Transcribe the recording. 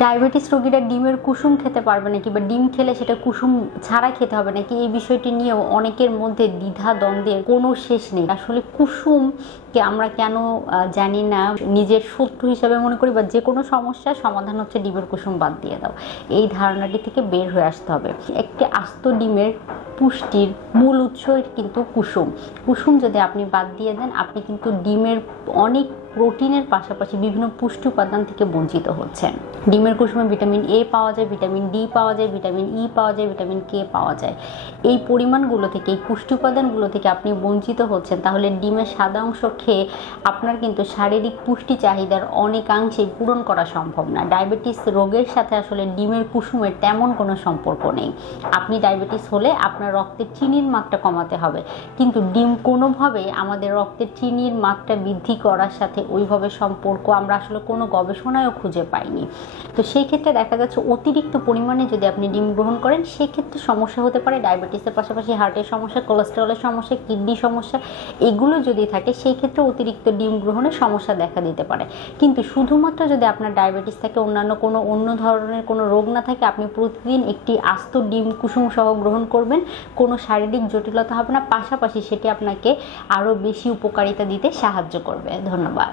Diabetes রোগীরা ডিমের কুসুম খেতে পারবে নাকি, বা ডিম খেলে সেটা কুসুম ছাড়া খেতে হবে নাকি, এই বিষয়টি নিয়েও অনেকের মধ্যে দ্বিধা দ্বন্দ্বের কোনো শেষ নেই। আসলে কুসুমকে আমরা কেন জানি না নিজের শত্রু হিসাবে মনে করি, বা যে কোনো সমস্যার সমাধান হচ্ছে ডিমের কুসুম বাদ দিয়ে দাও, এই ধারণাটি থেকে বের হয়ে আসতে হবে। একটি আস্ত ডিমের পুষ্টির মূল উৎস কিন্তু কুসুম। কুসুম যদি আপনি বাদ দিয়ে দেন, আপনি কিন্তু ডিমের অনেক প্রোটিনের পাশাপাশি বিভিন্ন পুষ্টি উপাদান থেকে বঞ্চিত হচ্ছেন। ডিমের কুসুমে ভিটামিন এ পাওয়া যায়, ভিটামিন ডি পাওয়া যায়, ভিটামিন ই পাওয়া যায়, ভিটামিন কে পাওয়া যায়। এই পরিমাণগুলো থেকে, এই পুষ্টি উপাদানগুলো থেকে আপনি বঞ্চিত হচ্ছেন, তাহলে ডিমের সাদা অংশ খেয়ে আপনার কিন্তু শারীরিক পুষ্টি চাহিদার অনেকাংশেই পূরণ করা সম্ভব না। ডায়াবেটিস রোগের সাথে আসলে ডিমের কুসুমের তেমন কোনো সম্পর্ক নেই। আপনি ডায়াবেটিস হলে আপনার রক্তের চিনির মাত্রা কমাতে হবে, কিন্তু ডিম কোনোভাবেই আমাদের রক্তের চিনির মাত্রা বৃদ্ধি করার সাথে ওইভাবে সম্পর্ক আমরা আসলে কোনো গবেষণায়ও খুঁজে পাইনি। তো সেই ক্ষেত্রে দেখা যাচ্ছে অতিরিক্ত পরিমাণে যদি আপনি ডিম গ্রহণ করেন, সেক্ষেত্রে সমস্যা হতে পারে ডায়াবেটিসের পাশাপাশি হার্টের সমস্যা, কোলেস্টেরলের সমস্যা, কিডনি সমস্যা, এগুলো যদি থাকে সেই ক্ষেত্রে অতিরিক্ত ডিম গ্রহণের সমস্যা দেখা দিতে পারে। কিন্তু শুধুমাত্র যদি আপনার ডায়াবেটিস থাকে, অন্যান্য কোনো অন্য ধরনের কোনো রোগ না থাকে, আপনি প্রতিদিন একটি আস্ত ডিম কুসুম সহ গ্রহণ করবেন, কোনো শারীরিক জটিলতা হবে না, পাশাপাশি সেটি আপনাকে আরও বেশি উপকারিতা দিতে সাহায্য করবে। ধন্যবাদ।